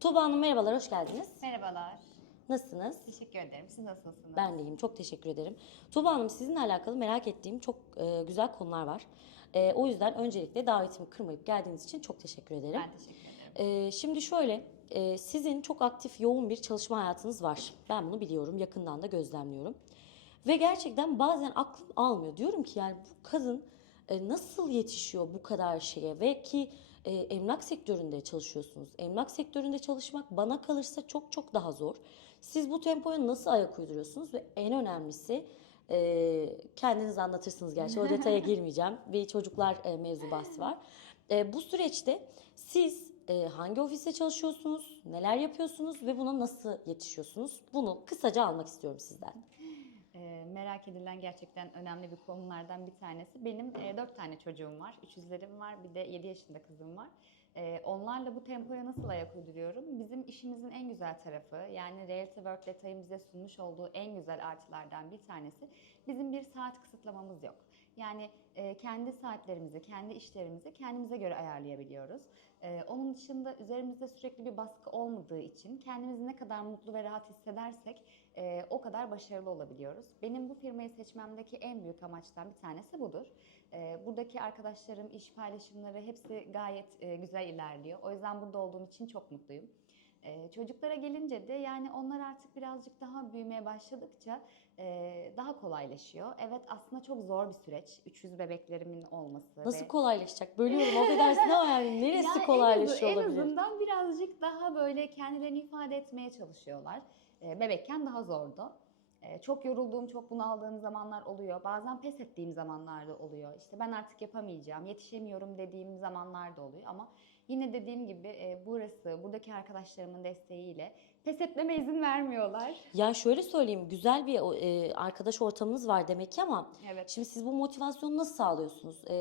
Tuğba Hanım merhabalar, hoş geldiniz. Merhabalar. Nasılsınız? Teşekkür ederim. Siz nasılsınız? Ben de iyiyim, çok teşekkür ederim. Tuğba Hanım sizinle alakalı merak ettiğim çok e, güzel konular var. E, o yüzden öncelikle davetimi kırmayıp geldiğiniz için çok teşekkür ederim. Ben teşekkür ederim. E, şimdi şöyle, e, sizin çok aktif, yoğun bir çalışma hayatınız var. Ben bunu biliyorum, yakından da gözlemliyorum. Ve gerçekten bazen aklım almıyor. Diyorum ki yani bu kadın e, nasıl yetişiyor bu kadar şeye ve ki e, emlak sektöründe çalışıyorsunuz. Emlak sektöründe çalışmak bana kalırsa çok çok daha zor. Siz bu tempoya nasıl ayak uyduruyorsunuz ve en önemlisi e, kendiniz anlatırsınız gerçi o detaya girmeyeceğim. Bir çocuklar e, mevzu bahsi var. E, bu süreçte siz e, hangi ofiste çalışıyorsunuz, neler yapıyorsunuz ve buna nasıl yetişiyorsunuz? Bunu kısaca almak istiyorum sizden. Ee, merak edilen gerçekten önemli bir konulardan bir tanesi. Benim e, 4 tane çocuğum var. Üçüzlerim var. Bir de 7 yaşında kızım var. Ee, onlarla bu tempoya nasıl ayak uyduruyorum? Bizim işimizin en güzel tarafı yani Reality Work Detay'ın bize sunmuş olduğu en güzel artılardan bir tanesi bizim bir saat kısıtlamamız yok. Yani e, kendi saatlerimizi, kendi işlerimizi kendimize göre ayarlayabiliyoruz. E, onun dışında üzerimizde sürekli bir baskı olmadığı için kendimizi ne kadar mutlu ve rahat hissedersek e, o kadar başarılı olabiliyoruz. Benim bu firmayı seçmemdeki en büyük amaçtan bir tanesi budur. E, buradaki arkadaşlarım, iş paylaşımları hepsi gayet e, güzel ilerliyor. O yüzden burada olduğum için çok mutluyum. Ee, çocuklara gelince de yani onlar artık birazcık daha büyümeye başladıkça e, daha kolaylaşıyor. Evet aslında çok zor bir süreç. 300 bebeklerimin olması. Nasıl ve- kolaylaşacak? Bölüyorum affedersin ama yani neresi Yani en kolaylaşıyor En olabilir? azından birazcık daha böyle kendilerini ifade etmeye çalışıyorlar. Ee, bebekken daha zordu. Ee, çok yorulduğum, çok bunaldığım zamanlar oluyor. Bazen pes ettiğim zamanlar da oluyor. İşte ben artık yapamayacağım, yetişemiyorum dediğim zamanlar da oluyor. Ama yine dediğim gibi e, burası, buradaki arkadaşlarımın desteğiyle pes etmeme izin vermiyorlar. Ya şöyle söyleyeyim, güzel bir e, arkadaş ortamınız var demek ki ama Evet. şimdi siz bu motivasyonu nasıl sağlıyorsunuz? E,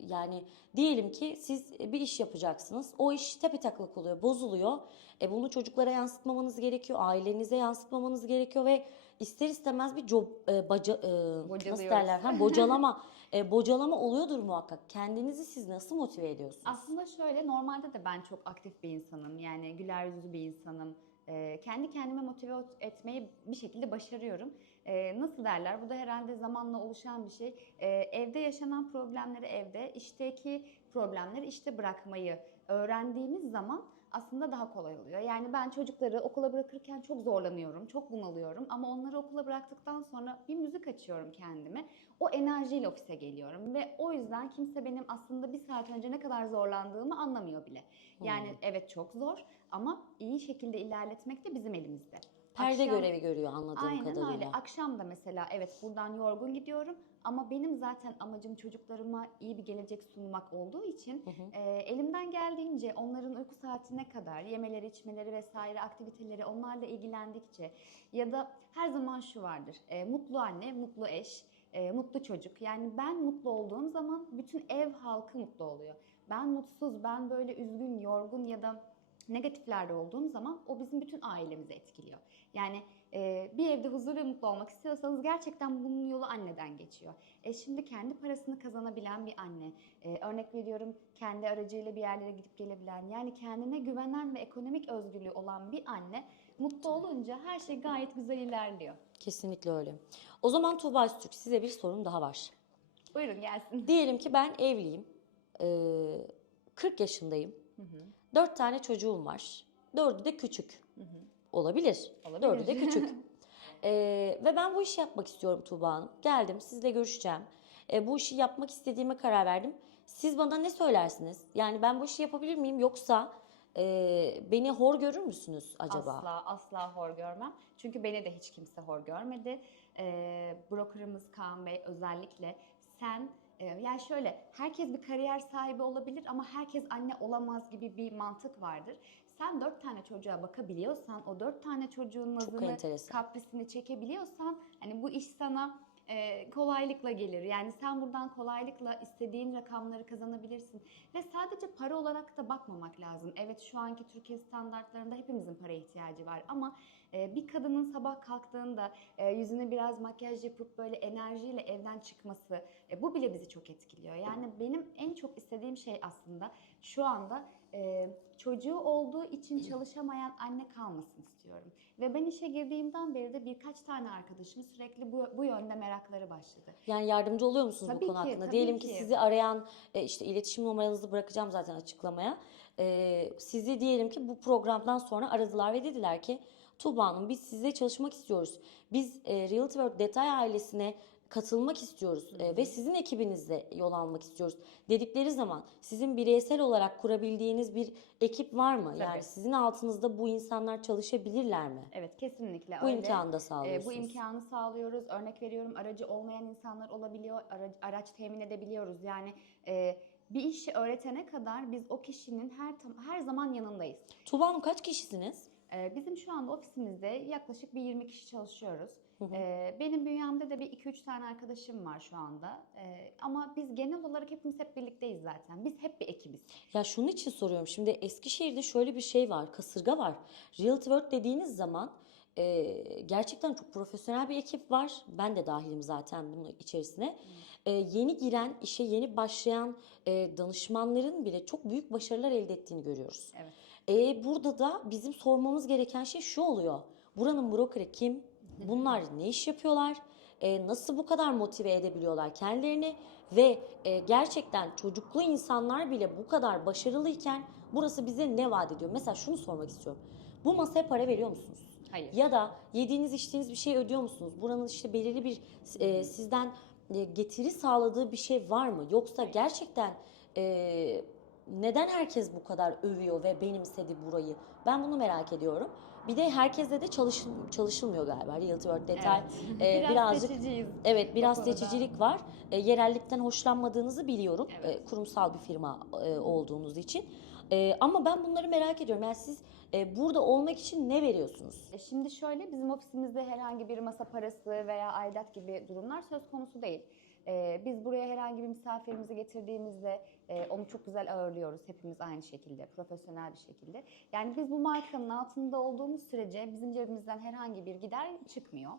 yani diyelim ki siz bir iş yapacaksınız. O iş tepe taklak oluyor, bozuluyor. E, bunu çocuklara yansıtmamanız gerekiyor, ailenize yansıtmamanız gerekiyor ve ister istemez bir job, e, baca, e, nasıl Bocalıyoruz. derler? Ha, bocalama, e, bocalama oluyordur muhakkak. Kendinizi siz nasıl motive ediyorsunuz? Aslında şöyle normalde de ben çok aktif bir insanım. Yani güler yüzlü bir insanım. Ee, kendi kendime motive etmeyi bir şekilde başarıyorum. Ee, nasıl derler? Bu da herhalde zamanla oluşan bir şey. Ee, evde yaşanan problemleri evde, işteki problemleri işte bırakmayı öğrendiğimiz zaman aslında daha kolay oluyor. Yani ben çocukları okula bırakırken çok zorlanıyorum, çok bunalıyorum ama onları okula bıraktıktan sonra bir müzik açıyorum kendime. O enerjiyle ofise geliyorum ve o yüzden kimse benim aslında bir saat önce ne kadar zorlandığımı anlamıyor bile. Yani evet çok zor ama iyi şekilde ilerletmek de bizim elimizde. Perde Akşam- görevi görüyor anladığım Aynen kadarıyla. öyle. Akşam da mesela evet buradan yorgun gidiyorum ama benim zaten amacım çocuklarıma iyi bir gelecek sunmak olduğu için e, elimden geldiğince onların uyku saatine kadar yemeleri, içmeleri vesaire aktiviteleri onlarla ilgilendikçe ya da her zaman şu vardır. e, mutlu anne, mutlu eş, e, mutlu çocuk. Yani ben mutlu olduğum zaman bütün ev halkı mutlu oluyor. Ben mutsuz, ben böyle üzgün, yorgun ya da negatiflerde olduğum zaman o bizim bütün ailemizi etkiliyor. Yani e, bir evde huzur ve mutlu olmak istiyorsanız gerçekten bunun yolu anneden geçiyor. E, şimdi kendi parasını kazanabilen bir anne, e, örnek veriyorum kendi aracıyla bir yerlere gidip gelebilen, yani kendine güvenen ve ekonomik özgürlüğü olan bir anne mutlu olunca her şey gayet güzel ilerliyor. Kesinlikle öyle. O zaman Tuğba Öztürk size bir sorum daha var. Buyurun gelsin. Diyelim ki ben evliyim. Ee, 40 yaşındayım. 4 tane çocuğum var. Dördü de küçük. Olabilir. Olabilir. Dördü de küçük. Ee, ve ben bu işi yapmak istiyorum Tuğba Hanım. Geldim sizle görüşeceğim. Ee, bu işi yapmak istediğime karar verdim. Siz bana ne söylersiniz? Yani ben bu işi yapabilir miyim yoksa e, beni hor görür müsünüz acaba? Asla asla hor görmem. Çünkü beni de hiç kimse hor görmedi. Ee, brokerımız Kaan Bey özellikle sen e, yani şöyle herkes bir kariyer sahibi olabilir ama herkes anne olamaz gibi bir mantık vardır. Sen dört tane çocuğa bakabiliyorsan, o dört tane çocuğun nazını, kaprisini çekebiliyorsan hani bu iş sana e, kolaylıkla gelir. Yani sen buradan kolaylıkla istediğin rakamları kazanabilirsin. Ve sadece para olarak da bakmamak lazım. Evet şu anki Türkiye standartlarında hepimizin paraya ihtiyacı var ama bir kadının sabah kalktığında e, yüzüne biraz makyaj yapıp böyle enerjiyle evden çıkması e, bu bile bizi çok etkiliyor. Yani benim en çok istediğim şey aslında Şu anda e, çocuğu olduğu için çalışamayan anne kalmasın istiyorum. Ve ben işe girdiğimden beri de birkaç tane arkadaşım sürekli bu, bu yönde merakları başladı. Yani yardımcı oluyor musunuz Tabii bu konu ki, hakkında? Diyelim ki. ki. sizi arayan işte iletişim numaranızı bırakacağım zaten açıklamaya. Sizi diyelim ki bu programdan sonra aradılar ve dediler ki Tuğba Hanım biz sizle çalışmak istiyoruz. Biz e, Realty World Detay ailesine katılmak istiyoruz e, ve sizin ekibinizle yol almak istiyoruz dedikleri zaman sizin bireysel olarak kurabildiğiniz bir ekip var mı? Yani Tabii. sizin altınızda bu insanlar çalışabilirler mi? Evet kesinlikle Bu öyle. imkanı da Ee, sağlıyorsunuz. bu imkanı sağlıyoruz. Örnek veriyorum aracı olmayan insanlar olabiliyor. Ara- araç temin edebiliyoruz. Yani e, bir işi öğretene kadar biz o kişinin her tam- her zaman yanındayız. Tuğba Hanım kaç kişisiniz? Ee, bizim şu anda ofisimizde yaklaşık bir 20 kişi çalışıyoruz. Ee, benim bünyemde de bir 2-3 tane arkadaşım var şu anda. Ee, ama biz genel olarak hepimiz hep birlikteyiz zaten. Biz hep bir ekibiz. Ya şunun için soruyorum. Şimdi Eskişehir'de şöyle bir şey var. Kasırga var. Realty World dediğiniz zaman e, gerçekten çok profesyonel bir ekip var. Ben de dahilim zaten bunun içerisine. E, yeni giren, işe yeni başlayan e, danışmanların bile çok büyük başarılar elde ettiğini görüyoruz. Evet. E, burada da bizim sormamız gereken şey şu oluyor. Buranın brokerı kim? Bunlar ne iş yapıyorlar? E, nasıl bu kadar motive edebiliyorlar kendilerini? Ve e, gerçekten çocuklu insanlar bile bu kadar başarılıyken burası bize ne vaat ediyor? Mesela şunu sormak istiyorum. Bu masaya para veriyor musunuz? Hayır. Ya da yediğiniz içtiğiniz bir şey ödüyor musunuz? Buranın işte belirli bir e, sizden e, getiri sağladığı bir şey var mı? Yoksa gerçekten e, neden herkes bu kadar övüyor ve benimsedi burayı? Ben bunu merak ediyorum. Bir de herkesle de çalışıl, çalışılmıyor galiba. Realty World detay. Evet. e, Biraz birazcık seçiciyiz. Evet biraz seçicilik var. E, yerellikten hoşlanmadığınızı biliyorum. Evet. E, kurumsal bir firma e, olduğunuz için. E, ama ben bunları merak ediyorum. Yani siz e, burada olmak için ne veriyorsunuz? E, Şimdi şöyle bizim ofisimizde herhangi bir masa parası veya aidat gibi durumlar söz konusu değil. E, biz buraya herhangi bir misafirimizi getirdiğimizde e, onu çok güzel ağırlıyoruz hepimiz aynı şekilde, profesyonel bir şekilde. Yani biz bu markanın altında olduğumuz sürece bizim cebimizden herhangi bir gider çıkmıyor.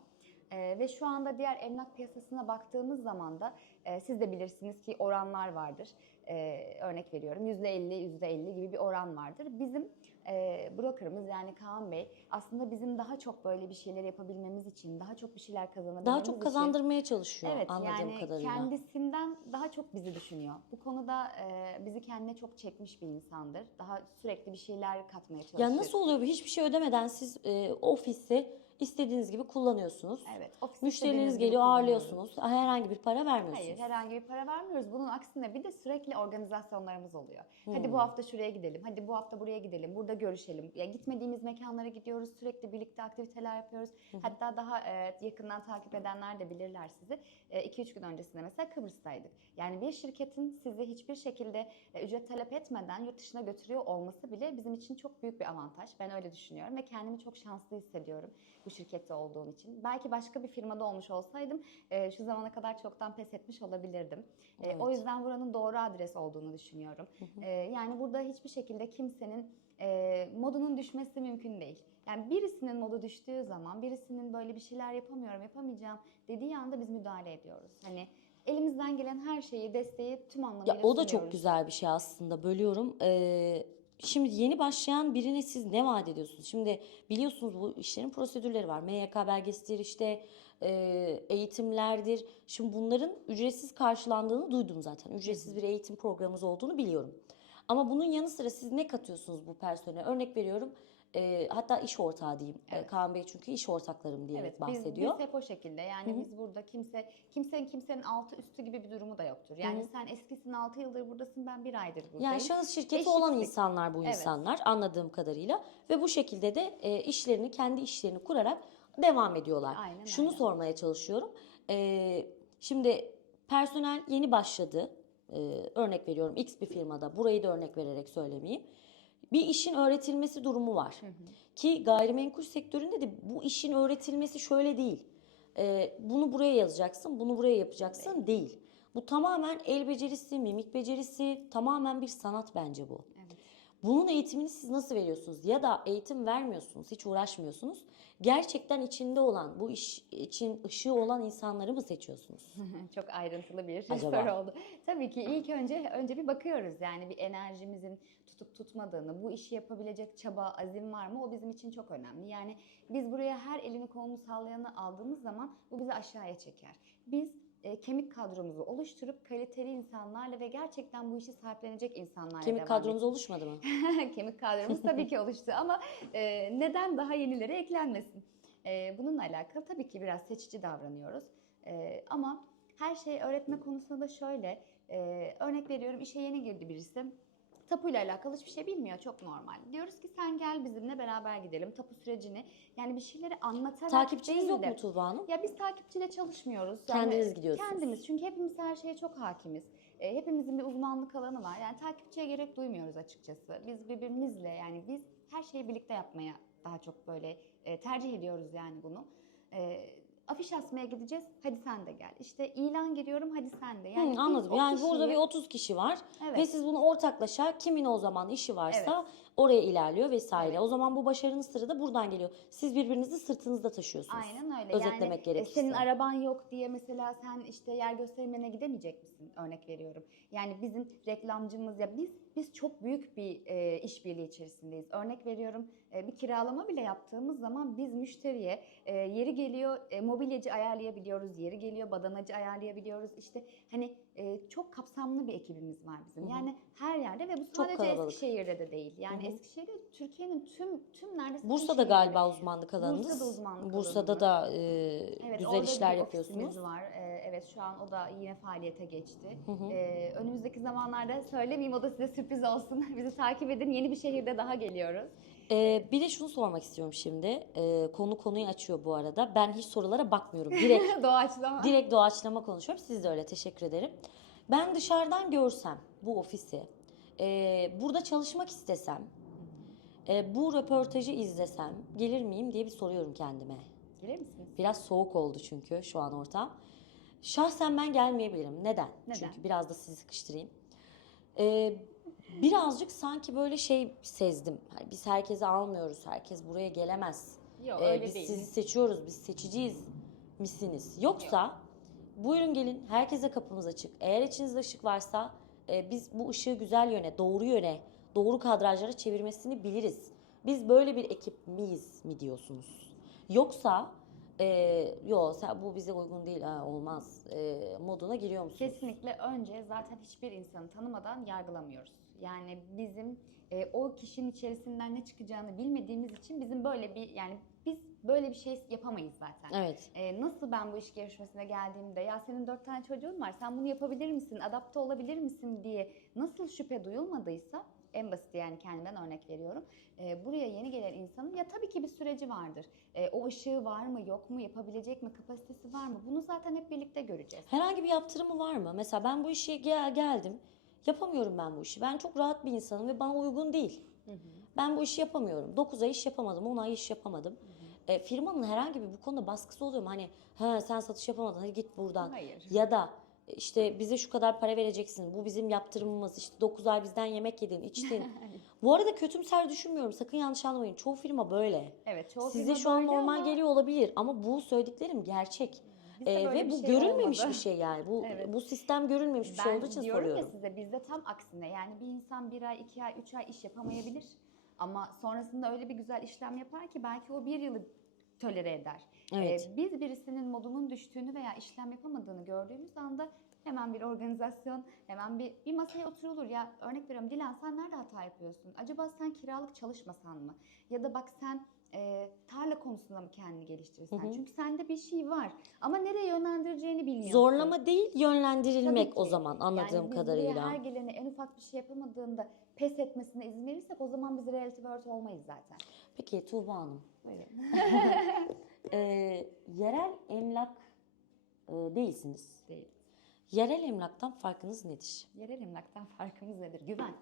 E, ve şu anda diğer emlak piyasasına baktığımız zaman da e, siz de bilirsiniz ki oranlar vardır. E, örnek veriyorum %50, %50 gibi bir oran vardır. Bizim e, brokerımız yani Kaan Bey aslında bizim daha çok böyle bir şeyler yapabilmemiz için, daha çok bir şeyler kazanabilmemiz Daha için çok kazandırmaya çalışıyor Evet anladığım yani kadarıyla. kendisinden daha çok bizi düşünüyor. Bu konuda e, bizi kendine çok çekmiş bir insandır. Daha sürekli bir şeyler katmaya çalışır. Ya nasıl oluyor bu? Hiçbir şey ödemeden siz e, ofisi istediğiniz gibi kullanıyorsunuz. Evet. ofis Müşterileriniz istediğiniz gibi geliyor, ağırlıyorsunuz. Herhangi bir para vermiyorsunuz. Hayır, herhangi bir para vermiyoruz. Bunun aksine bir de sürekli organizasyonlarımız oluyor. Hadi Hmm. bu hafta şuraya gidelim, hadi bu hafta buraya gidelim, burada görüşelim. Ya gitmediğimiz mekanlara gidiyoruz, sürekli birlikte aktiviteler yapıyoruz. Hatta daha e, yakından takip edenler de bilirler sizi. 2-3 gün öncesinde mesela Kıbrıs'taydık. Yani bir şirketin sizi hiçbir şekilde e, ücret talep etmeden yurt dışına götürüyor olması bile bizim için çok büyük bir avantaj. Ben öyle düşünüyorum ve kendimi çok şanslı hissediyorum bu şirkette olduğum için. Belki başka bir firmada olmuş olsaydım e, şu zamana kadar çoktan pes etmiş olabilirdim. E, Evet. O yüzden buranın doğru adres olduğunu düşünüyorum. E, yani burada hiçbir şekilde kimsenin e, modunun düşmesi mümkün değil. Yani birisinin modu düştüğü zaman, birisinin böyle bir şeyler yapamıyorum, yapamayacağım dediği anda biz müdahale ediyoruz. Hani elimizden gelen her şeyi, desteği tüm anlamıyla Ya o da çok güzel bir şey aslında. Bölüyorum. Ee, şimdi yeni başlayan birine siz ne vaat ediyorsunuz? Şimdi biliyorsunuz bu işlerin prosedürleri var. MYK belgesidir işte e, eğitimlerdir. Şimdi bunların ücretsiz karşılandığını duydum zaten. Ücretsiz bir eğitim programımız olduğunu biliyorum. Ama bunun yanı sıra siz ne katıyorsunuz bu personele? Örnek veriyorum. E, hatta iş ortağı diyeyim. E, Evet. Kaan Bey çünkü iş ortaklarım diyerek Evet, biz, bahsediyor. biz hep o şekilde. Yani biz burada kimse kimsenin kimsenin altı üstü gibi bir durumu da yoktur. Yani sen eskisin 6 yıldır buradasın, ben bir aydır buradayım. Yani şahıs şirketi olan Eşitlik. insanlar bu Evet. insanlar anladığım kadarıyla ve bu şekilde de e, işlerini kendi işlerini kurarak devam ediyorlar. Aynen Şunu öyle. sormaya çalışıyorum. E, şimdi personel yeni başladı. E, örnek veriyorum X bir firmada. Burayı da örnek vererek söylemeyeyim. Bir işin öğretilmesi durumu var. Ki gayrimenkul sektöründe de bu işin öğretilmesi şöyle değil. E, bunu buraya yazacaksın, bunu buraya yapacaksın değil. Bu tamamen el becerisi, mimik becerisi, tamamen bir sanat bence bu. Evet. Bunun eğitimini siz nasıl veriyorsunuz? Ya da eğitim vermiyorsunuz, hiç uğraşmıyorsunuz. Gerçekten içinde olan, bu iş için ışığı olan insanları mı seçiyorsunuz? Çok ayrıntılı bir Acaba? soru oldu. Tabii ki ilk önce önce bir bakıyoruz yani bir enerjimizin tutup tutmadığını, bu işi yapabilecek çaba, azim var mı? O bizim için çok önemli. Yani biz buraya her elini kolunu sallayanı aldığımız zaman bu bizi aşağıya çeker. Biz e, kemik kadromuzu oluşturup kaliteli insanlarla ve gerçekten bu işi sahiplenecek insanlarla Kemik devam kadronuz oluşmadı mı? Kemik kadromuz tabii ki oluştu ama e, neden daha yenileri eklenmesin? E, bununla alakalı tabii ki biraz seçici davranıyoruz. E, ama her şey öğretme konusunda da şöyle, e, örnek veriyorum işe yeni girdi birisi. Tapuyla alakalı hiçbir şey bilmiyor, çok normal. Diyoruz ki sen gel bizimle beraber gidelim tapu sürecini. Yani bir şeyleri anlatarak Takipçiniz değil yok de- mu Tuğba Hanım? ya biz takipçiyle çalışmıyoruz. Kendiniz gidiyorsunuz. Kendimiz çünkü hepimiz her şeye çok hakimiz. E, hepimizin bir uzmanlık alanı var. Yani takipçiye gerek duymuyoruz açıkçası. Biz birbirimizle yani biz her şeyi birlikte yapmaya daha çok böyle e, tercih ediyoruz yani bunu. Afiş asmaya gideceğiz. Hadi sen de gel. İşte ilan giriyorum. Hadi sen de. Yani Hı, anladım. Yani burada kişiyi- bir 30 kişi var Evet. ve siz bunu ortaklaşa kimin o zaman işi varsa Evet. Oraya ilerliyor vesaire. Evet. O zaman bu başarının sırrı da buradan geliyor. Siz birbirinizi sırtınızda taşıyorsunuz. Aynen öyle. Özetlemek yani, e, gerekirse. Senin araban yok diye mesela sen işte yer gösterimine gidemeyecek misin? Örnek veriyorum. Yani bizim reklamcımız ya biz biz çok büyük bir e, işbirliği içerisindeyiz. Örnek veriyorum e, bir kiralama bile yaptığımız zaman biz müşteriye e, yeri geliyor e, mobilyacı ayarlayabiliyoruz, yeri geliyor badanacı ayarlayabiliyoruz. İşte hani e, çok kapsamlı bir ekibimiz var bizim. Yani her yerde ve bu sadece. Eskişehir'de de değil. Yani Hı hı. Eskişehir'de Türkiye'nin tüm tüm neredeyse tüm Bursa'da şehirleri- galiba uzmanlık alanınız. Bursa'da uzmanlık Bursa'da alanımız. da e, Evet, güzel işler bir yapıyorsunuz. var. Ee, evet şu an o da yine faaliyete geçti. Hı hı. Ee, önümüzdeki zamanlarda söylemeyeyim o da size sürpriz olsun. Bizi takip edin. Yeni bir şehirde daha geliyoruz. Ee, bir de şunu sormak istiyorum şimdi. Ee, konu konuyu açıyor bu arada. Ben hiç sorulara bakmıyorum. Direkt Doğaçlama. direkt doğaçlama konuşuyorum. Siz de öyle. Teşekkür ederim. Ben dışarıdan görsem bu ofisi, e, burada çalışmak istesem, e, bu röportajı izlesem gelir miyim diye bir soruyorum kendime. Gelir misiniz? Biraz soğuk oldu çünkü şu an ortam. Şahsen ben gelmeyebilirim. Neden? Neden? Çünkü biraz da sizi sıkıştırayım. Ee, birazcık sanki böyle şey sezdim. Hani biz herkesi almıyoruz. Herkes buraya gelemez. Yok Ee, öyle biz değil. sizi seçiyoruz. Biz seçiciyiz misiniz? Yoksa buyurun gelin. Herkese kapımız açık. Eğer içinizde ışık varsa e, biz bu ışığı güzel yöne, doğru yöne, doğru kadrajlara çevirmesini biliriz. Biz böyle bir ekip miyiz mi diyorsunuz? Yoksa e, yo sen bu bize uygun değil ha, olmaz e, moduna giriyor musunuz? Kesinlikle önce zaten hiçbir insanı tanımadan yargılamıyoruz. Yani bizim e, o kişinin içerisinden ne çıkacağını bilmediğimiz için bizim böyle bir yani biz böyle bir şey yapamayız zaten. Evet. Ee, nasıl ben bu iş görüşmesine geldiğimde ya senin dört tane çocuğun var sen bunu yapabilir misin, adapte olabilir misin diye nasıl şüphe duyulmadıysa en basit yani kendimden örnek veriyorum. Ee, buraya yeni gelen insanın ya tabii ki bir süreci vardır. Ee, o ışığı var mı yok mu yapabilecek mi kapasitesi var mı bunu zaten hep birlikte göreceğiz. Herhangi bir yaptırımı var mı? Mesela ben bu işe gel- geldim. Yapamıyorum ben bu işi. Ben çok rahat bir insanım ve bana uygun değil. Ben bu işi yapamıyorum. 9 ay iş yapamadım, 10 ay iş yapamadım. E, firmanın herhangi bir bu konuda baskısı oluyor mu? Hani ha, sen satış yapamadın hadi git buradan. Hayır. Ya da işte bize şu kadar para vereceksin. Bu bizim yaptırımımız. İşte 9 ay bizden yemek yedin, içtin. bu arada kötümser düşünmüyorum. Sakın yanlış anlamayın. Çoğu firma böyle. Evet çoğu Size firma şu an normal ama geliyor olabilir ama bu söylediklerim gerçek. Bizde E, böyle ve bir bu şey görülmemiş olmadı. bir şey yani. Bu Evet. bu sistem görülmemiş bir şey olduğu için diyorum soruyorum. ya size bizde tam aksine yani bir insan bir ay, iki ay, üç ay iş yapamayabilir. Ama sonrasında öyle bir güzel işlem yapar ki belki o bir yılı tolere eder. Evet. Ee, biz birisinin modunun düştüğünü veya işlem yapamadığını gördüğümüz anda hemen bir organizasyon, hemen bir, bir masaya oturulur. Ya örnek veriyorum Dilan sen nerede hata yapıyorsun? Acaba sen kiralık çalışmasan mı? Ya da bak sen e, tarla konusunda mı kendini geliştirirsen? Hı hı. Çünkü sende bir şey var ama nereye yönlendireceğini bilmiyorsun. Zorlama değil, yönlendirilmek o zaman anladığım yani kadarıyla. buraya her gelene en ufak bir şey yapamadığında pes etmesine izin verirsek o zaman biz reality world olmayız zaten. Peki Tuğba Hanım, Buyurun. e, yerel emlak e, değilsiniz. Değil. Yerel emlaktan farkınız nedir? Yerel emlaktan farkımız nedir? Güven.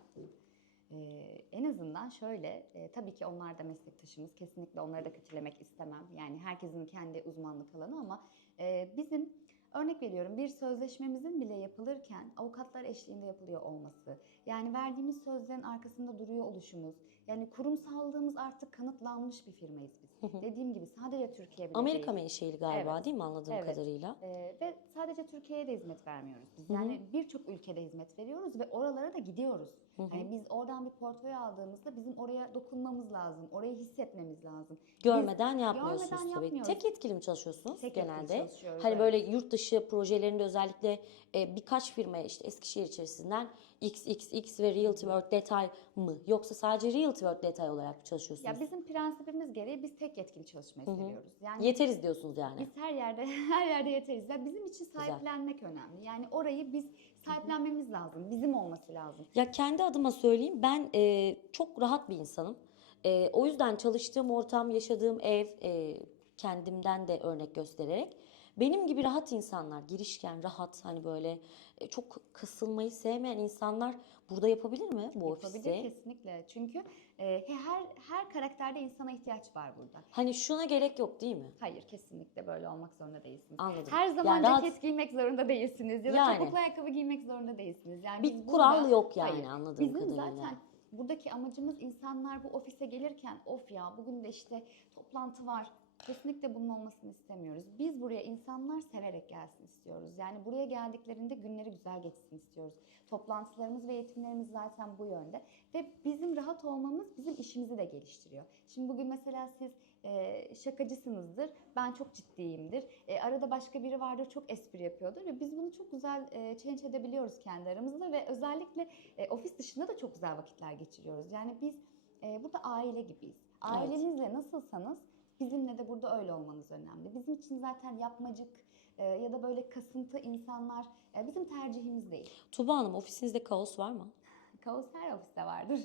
Ee, en azından şöyle, e, tabii ki onlar da meslektaşımız. Kesinlikle onları da kötülemek istemem. Yani herkesin kendi uzmanlık alanı ama e, bizim örnek veriyorum bir sözleşmemizin bile yapılırken avukatlar eşliğinde yapılıyor olması, yani verdiğimiz sözlerin arkasında duruyor oluşumuz, yani kurumsallığımız artık kanıtlanmış bir firmayız biz. Dediğim gibi sadece Türkiye bile Amerika değil. menşeli galiba Evet. değil mi anladığım Evet. kadarıyla? Ee, ve sadece Türkiye'ye de hizmet vermiyoruz biz. Yani birçok ülkede hizmet veriyoruz ve oralara da gidiyoruz. Hı hı. Hani biz oradan bir portföy aldığımızda bizim oraya dokunmamız lazım, orayı hissetmemiz lazım. Görmeden yapmıyorsunuz görmeden tabii. yapmıyoruz. Tek yetkili mi çalışıyorsunuz Tek genelde? çalışıyoruz, Hani evet. böyle yurt dışı projelerinde özellikle e, birkaç firmaya işte Eskişehir içerisinden XXX ve Realty World detay mı? Yoksa sadece Realty World detay olarak mı çalışıyorsunuz? Ya bizim prensibimiz gereği biz tek yetkili çalışmayı seviyoruz. Yani Yeteriz diyorsunuz yani. biz her yerde her yerde yeteriz. Ya bizim için sahiplenmek önemli. Yani orayı biz sahiplenmemiz lazım. Bizim olması lazım. Ya kendi adıma söyleyeyim ben e, çok rahat bir insanım. E, o yüzden çalıştığım ortam, yaşadığım ev e, kendimden de örnek göstererek benim gibi rahat insanlar, girişken, rahat hani böyle e, çok kısılmayı sevmeyen insanlar burada yapabilir mi bu Yapabilir ofiste? kesinlikle. Çünkü e, her her karakterde insana ihtiyaç var burada. Hani şuna gerek yok değil mi? Hayır kesinlikle böyle olmak zorunda değilsiniz. Anladım. Her zaman Yani rahat- ceket giymek zorunda değilsiniz ya da Yani. topuklu ayakkabı giymek zorunda değilsiniz. Yani Bir kural burada- yok yani Hayır, anladığım Bizim kadarıyla. zaten buradaki amacımız insanlar bu ofise gelirken of ya bugün de işte toplantı var. Kesinlikle bunun olmasını istemiyoruz. Biz buraya insanlar severek gelsin istiyoruz. Yani buraya geldiklerinde günleri güzel geçsin istiyoruz. Toplantılarımız ve eğitimlerimiz zaten bu yönde. Ve bizim rahat olmamız bizim işimizi de geliştiriyor. Şimdi bugün mesela siz e, şakacısınızdır, ben çok ciddiyimdir. E, arada başka biri vardır çok espri yapıyordur ve biz bunu çok güzel e, change edebiliyoruz kendi aramızda ve özellikle e, ofis dışında da çok güzel vakitler geçiriyoruz. Yani biz e, burada aile gibiyiz. Ailenizle nasılsanız bizimle de burada öyle olmanız önemli. Bizim için zaten yapmacık e, ya da böyle kasıntı insanlar e, bizim tercihimiz değil. Tuba Hanım ofisinizde kaos var mı? Kaos her ofiste vardır.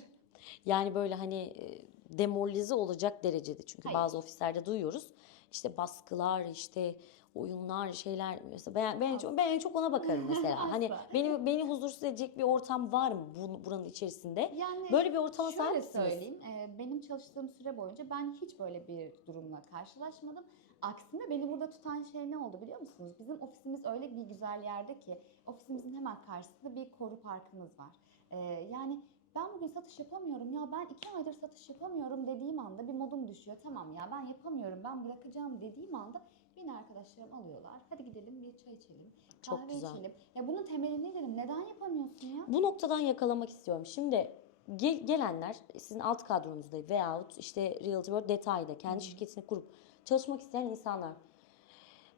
Yani böyle hani e, demoralize olacak derecede çünkü Hayır. bazı ofislerde duyuyoruz. İşte baskılar, işte oyunlar, şeyler mesela ben ben, çok, ben en çok ona bakarım mesela. hani beni beni huzursuz edecek bir ortam var mı bu, buranın içerisinde? Yani Böyle bir ortama sahip şöyle misiniz? söyleyeyim, e, benim çalıştığım süre boyunca ben hiç böyle bir durumla karşılaşmadım. Aksine beni burada tutan şey ne oldu biliyor musunuz? Bizim ofisimiz öyle bir güzel yerde ki ofisimizin hemen karşısında bir koru parkımız var. E, yani ben bugün satış yapamıyorum ya ben iki aydır satış yapamıyorum dediğim anda bir modum düşüyor. Tamam ya ben yapamıyorum ben bırakacağım dediğim anda beni arkadaşlarım alıyorlar. Hadi gidelim bir çay içelim, Çok kahve güzel. içelim. Ya bunun temeli nedir? Neden yapamıyorsun ya? Bu noktadan yakalamak istiyorum. Şimdi gel- gelenler sizin alt kadronuzda veyahut işte Realty World detayda kendi şirketini kurup çalışmak isteyen insanlar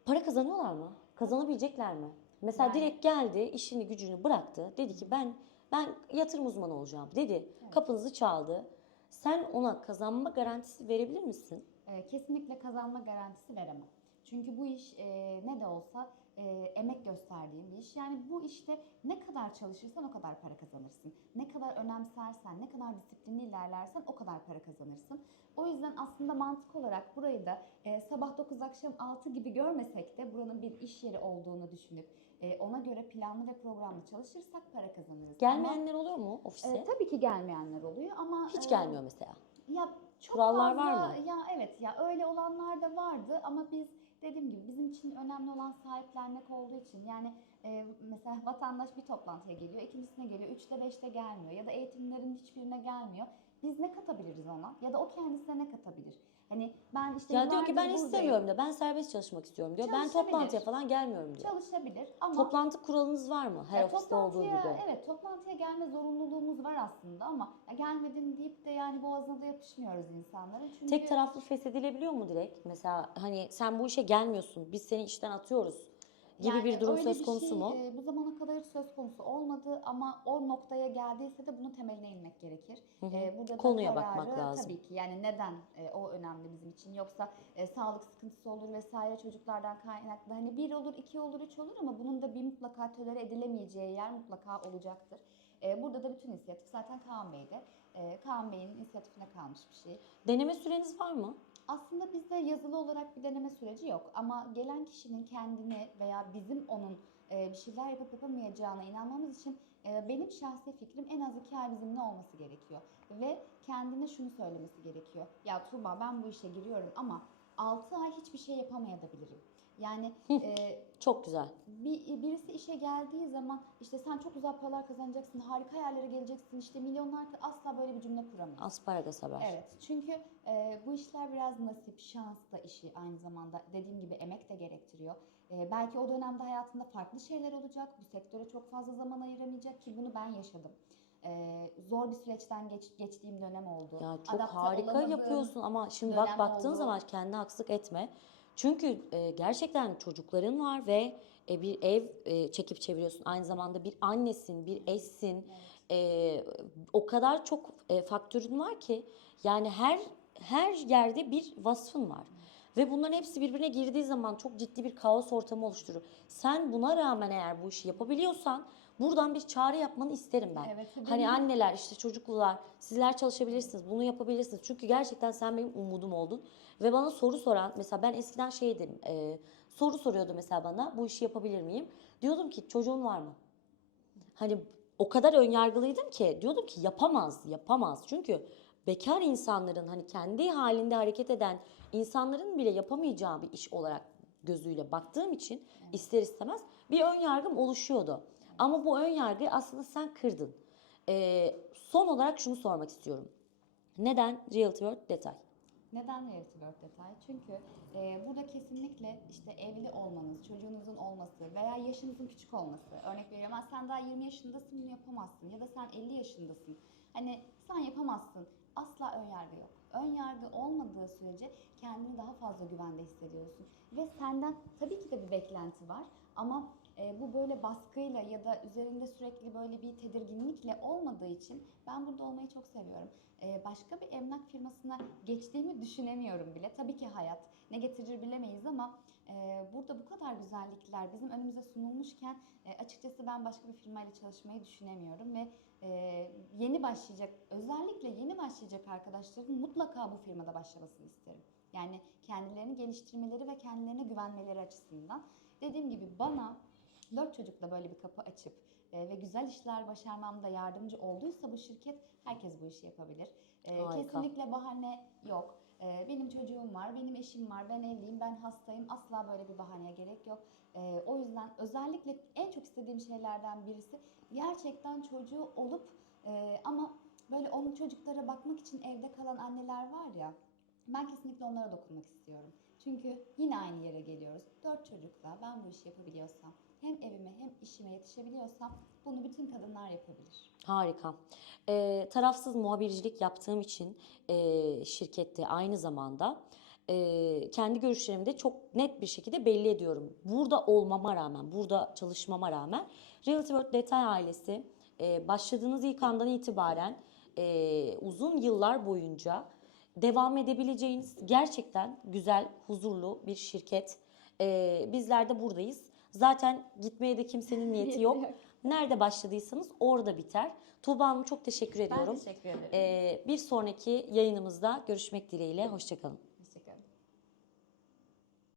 para kazanıyorlar mı? Kazanabilecekler mi? Mesela Yani- direkt geldi, işini gücünü bıraktı. Dedi ki ben ben yatırım uzmanı olacağım dedi. Kapınızı çaldı. Sen ona kazanma garantisi verebilir misin? E, kesinlikle kazanma garantisi veremem. Çünkü bu iş e, ne de olsa e, emek gösterdiğim bir iş. Yani bu işte ne kadar çalışırsan o kadar para kazanırsın. Ne kadar önemsersen, ne kadar disiplinli ilerlersen o kadar para kazanırsın. O yüzden aslında mantık olarak burayı da e, sabah 9 akşam 6 gibi görmesek de buranın bir iş yeri olduğunu düşünüp e, ona göre planlı ve programlı çalışırsak para kazanırız. Gelmeyenler oluyor mu Ama, ofise? e, tabii ki gelmeyenler oluyor ama Hiç e, gelmiyor mesela. ya çok Kurallar fazla, var mı? Ya evet ya öyle olanlar da vardı ama biz dediğim gibi bizim için önemli olan sahiplenmek olduğu için yani e, mesela vatandaş bir toplantıya geliyor, ikincisine geliyor, üçte beşte gelmiyor ya da eğitimlerin hiçbirine gelmiyor. Biz ne katabiliriz ona ya da o kendisine ne katabilir? Hani ben işte Ya diyor ki ben buradayım. istemiyorum da ben serbest çalışmak istiyorum diyor. Ben Çalışabilir. toplantıya falan gelmiyorum diyor. Çalışabilir ama Toplantı kuralınız var mı? Her Ya ofiste olduğu toplantıya- gibi. Evet toplantıya gelme zorunluluğumuz var aslında ama ya gelmedin deyip de yani boğazına da yapışmıyoruz insanlara. Çünkü Tek taraflı feshedilebiliyor mu direkt? Mesela hani sen bu işe gelmiyorsun, biz seni işten atıyoruz gibi Yani bir durum söz konusu şey, mu? e, bu zamana kadar söz konusu olmadı ama o noktaya geldiyse de bunun temeline inmek gerekir. Hı hı. E, burada da Konuya kararı bakmak lazım. Tabii ki yani neden e, o önemli bizim için yoksa e, sağlık sıkıntısı olur vesaire çocuklardan kaynaklı hani bir olur iki olur üç olur ama bunun da bir mutlaka tolere edilemeyeceği yer mutlaka olacaktır. Burada da bütün inisiyatif zaten Kaan Bey'de. Kaan Bey'in inisiyatifine kalmış bir şey. Deneme süreniz var mı? Aslında bizde yazılı olarak bir deneme süreci yok ama gelen kişinin kendini veya bizim onun e, bir şeyler yapıp yapamayacağına inanmamız için e, benim şahsi fikrim en az iki ay bizimle olması gerekiyor. Ve kendine şunu söylemesi gerekiyor. Ya Tuğba ben bu işe giriyorum ama 6 ay hiçbir şey yapamayabilirim. Yani e, Çok güzel. bir, birisi işe geldiği zaman işte sen çok güzel paralar kazanacaksın, harika yerlere geleceksin, işte milyonlar asla böyle bir cümle kuramayız. Asparagas haber. Evet çünkü e, bu işler biraz nasip, şans da işi aynı zamanda dediğim gibi emek de gerektiriyor. E, belki o dönemde hayatında farklı şeyler olacak, bu sektöre çok fazla zaman ayıramayacak ki bunu ben yaşadım. E, zor bir süreçten geç, geçtiğim dönem oldu. Ya çok Adapte harika yapıyorsun ama şimdi bak baktığın oldu. zaman kendine haksızlık etme. Çünkü e, gerçekten çocukların var ve e, bir ev e, çekip çeviriyorsun. Aynı zamanda bir annesin, bir eşsin. E, o kadar çok e, faktörün var ki yani her her yerde bir vasfın var. Ve bunların hepsi birbirine girdiği zaman çok ciddi bir kaos ortamı oluşturur. Sen buna rağmen eğer bu işi yapabiliyorsan buradan bir çağrı yapmanı isterim ben. Evet, Hani anneler işte çocuklular sizler çalışabilirsiniz bunu yapabilirsiniz. Çünkü gerçekten sen benim umudum oldun. Ve bana soru soran mesela ben eskiden şeydim e, soru soruyordu mesela bana bu işi yapabilir miyim? Diyordum ki çocuğun var mı? Hani o kadar önyargılıydım ki diyordum ki yapamaz yapamaz. Çünkü bekar insanların hani kendi halinde hareket eden insanların bile yapamayacağı bir iş olarak gözüyle baktığım için ister istemez bir ön yargım oluşuyordu. Ama bu ön yargıyı aslında sen kırdın. Ee, son olarak şunu sormak istiyorum. Neden Realty World detay? Neden reality work detay? Çünkü e, burada kesinlikle işte evli olmanız, çocuğunuzun olması veya yaşınızın küçük olması. Örnek veriyorum "Ha, sen daha 20 yaşındasın bunu yapamazsın ya da sen 50 yaşındasın. Hani sen yapamazsın. Asla ön yargı yok. Ön yargı olmadığı sürece kendini daha fazla güvende hissediyorsun. Ve senden tabii ki de bir beklenti var ama e, bu böyle baskıyla ya da üzerinde sürekli böyle bir tedirginlikle olmadığı için ben burada olmayı çok seviyorum. E, başka bir emlak firmasına geçtiğimi düşünemiyorum bile. Tabii ki hayat ne getirir bilemeyiz ama e, burada bu kadar güzellikler bizim önümüze sunulmuşken e, açıkçası ben başka bir firmayla çalışmayı düşünemiyorum ve e, yeni başlayacak özellikle yeni başlayacak arkadaşların mutlaka bu firmada başlamasını isterim. Yani kendilerini geliştirmeleri ve kendilerine güvenmeleri açısından. Dediğim gibi bana dört çocukla böyle bir kapı açıp e, ve güzel işler başarmamda yardımcı olduysa bu şirket herkes bu işi yapabilir. E, Harika. kesinlikle bahane yok. E, benim çocuğum var, benim eşim var, ben evliyim, ben hastayım. Asla böyle bir bahaneye gerek yok. E, o yüzden özellikle en çok istediğim şeylerden birisi gerçekten çocuğu olup e, ama böyle onun çocuklara bakmak için evde kalan anneler var ya ben kesinlikle onlara dokunmak istiyorum. Çünkü yine aynı yere geliyoruz. Dört çocukla ben bu işi yapabiliyorsam, hem evime hem işime yetişebiliyorsam bunu bütün kadınlar yapabilir. Harika. Ee, tarafsız muhabircilik yaptığım için e, şirkette aynı zamanda e, kendi görüşlerimi de çok net bir şekilde belli ediyorum. Burada olmama rağmen, burada çalışmama rağmen Realty World Detay ailesi e, başladığınız ilk andan itibaren e, uzun yıllar boyunca devam edebileceğiniz gerçekten güzel, huzurlu bir şirket. E, bizler de buradayız. Zaten gitmeye de kimsenin niyeti yok. Nerede başladıysanız orada biter. Tuğba Hanım çok teşekkür ediyorum. Ben teşekkür ederim. Ee, bir sonraki yayınımızda görüşmek dileğiyle. Hoşçakalın.